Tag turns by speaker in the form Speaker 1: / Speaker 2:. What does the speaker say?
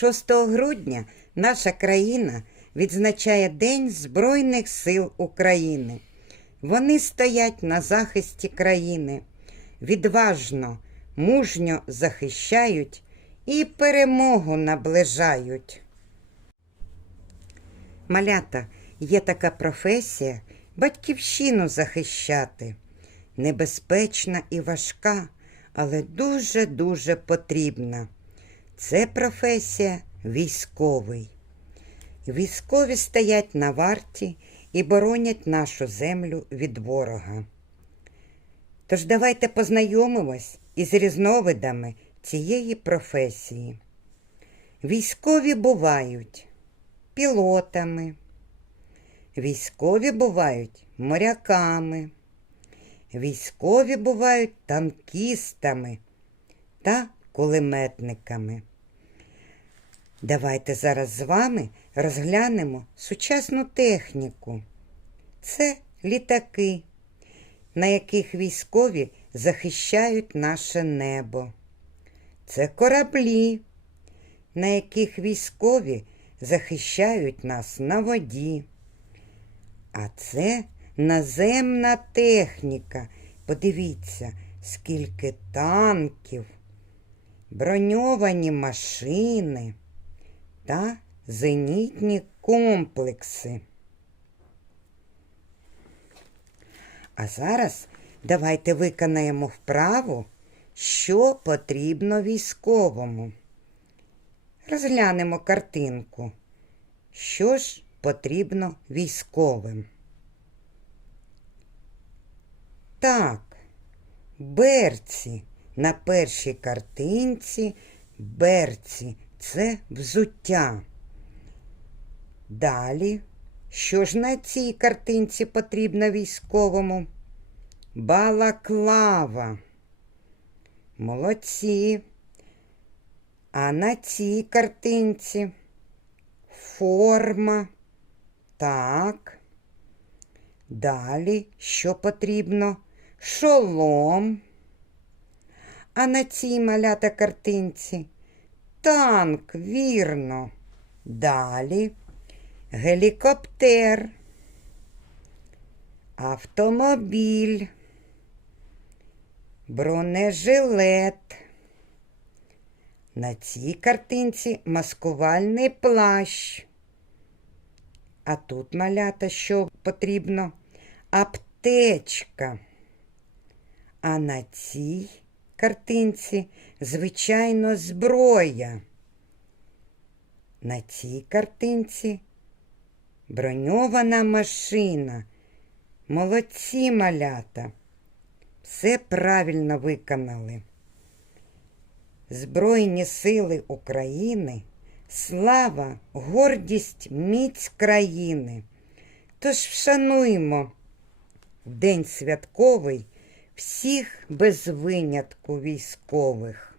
Speaker 1: 6 грудня наша країна відзначає День Збройних сил України. Вони стоять на захисті країни, відважно, мужньо захищають і перемогу наближають. Малята, є така професія батьківщину захищати. Небезпечна і важка, але дуже-дуже потрібна. Це професія військовий. Військові стоять на варті і боронять нашу землю від ворога. Тож давайте познайомимось із різновидами цієї професії. Військові бувають пілотами, військові бувають моряками, військові бувають танкістами та кулеметниками. Давайте зараз з вами розглянемо сучасну техніку. Це літаки, на яких військові захищають наше небо. Це кораблі, на яких військові захищають нас на воді. А це наземна техніка. Подивіться, скільки танків, броньовані машини та зенітні комплекси. А зараз давайте виконаємо вправу, що потрібно військовому. Розглянемо картинку. Що ж потрібно військовим? Так, берці на першій картинці берці це взуття. Далі, що ж на цій картинці потрібно військовому? Балаклава. Молодці. А на цій картинці форма. Так. Далі що потрібно? Шолом. А на цій малята картинці танк, вірно. Далі гелікоптер, автомобіль, бронежилет. На цій картинці маскувальний плащ. А тут малята що потрібно? Аптечка. А на цій картинці, звичайно, зброя. На цій картинці броньована машина. Молодці малята. Все правильно виконали. Збройні сили України, слава, гордість, міць країни. Тож вшануймо в день святковий всіх без винятку військових.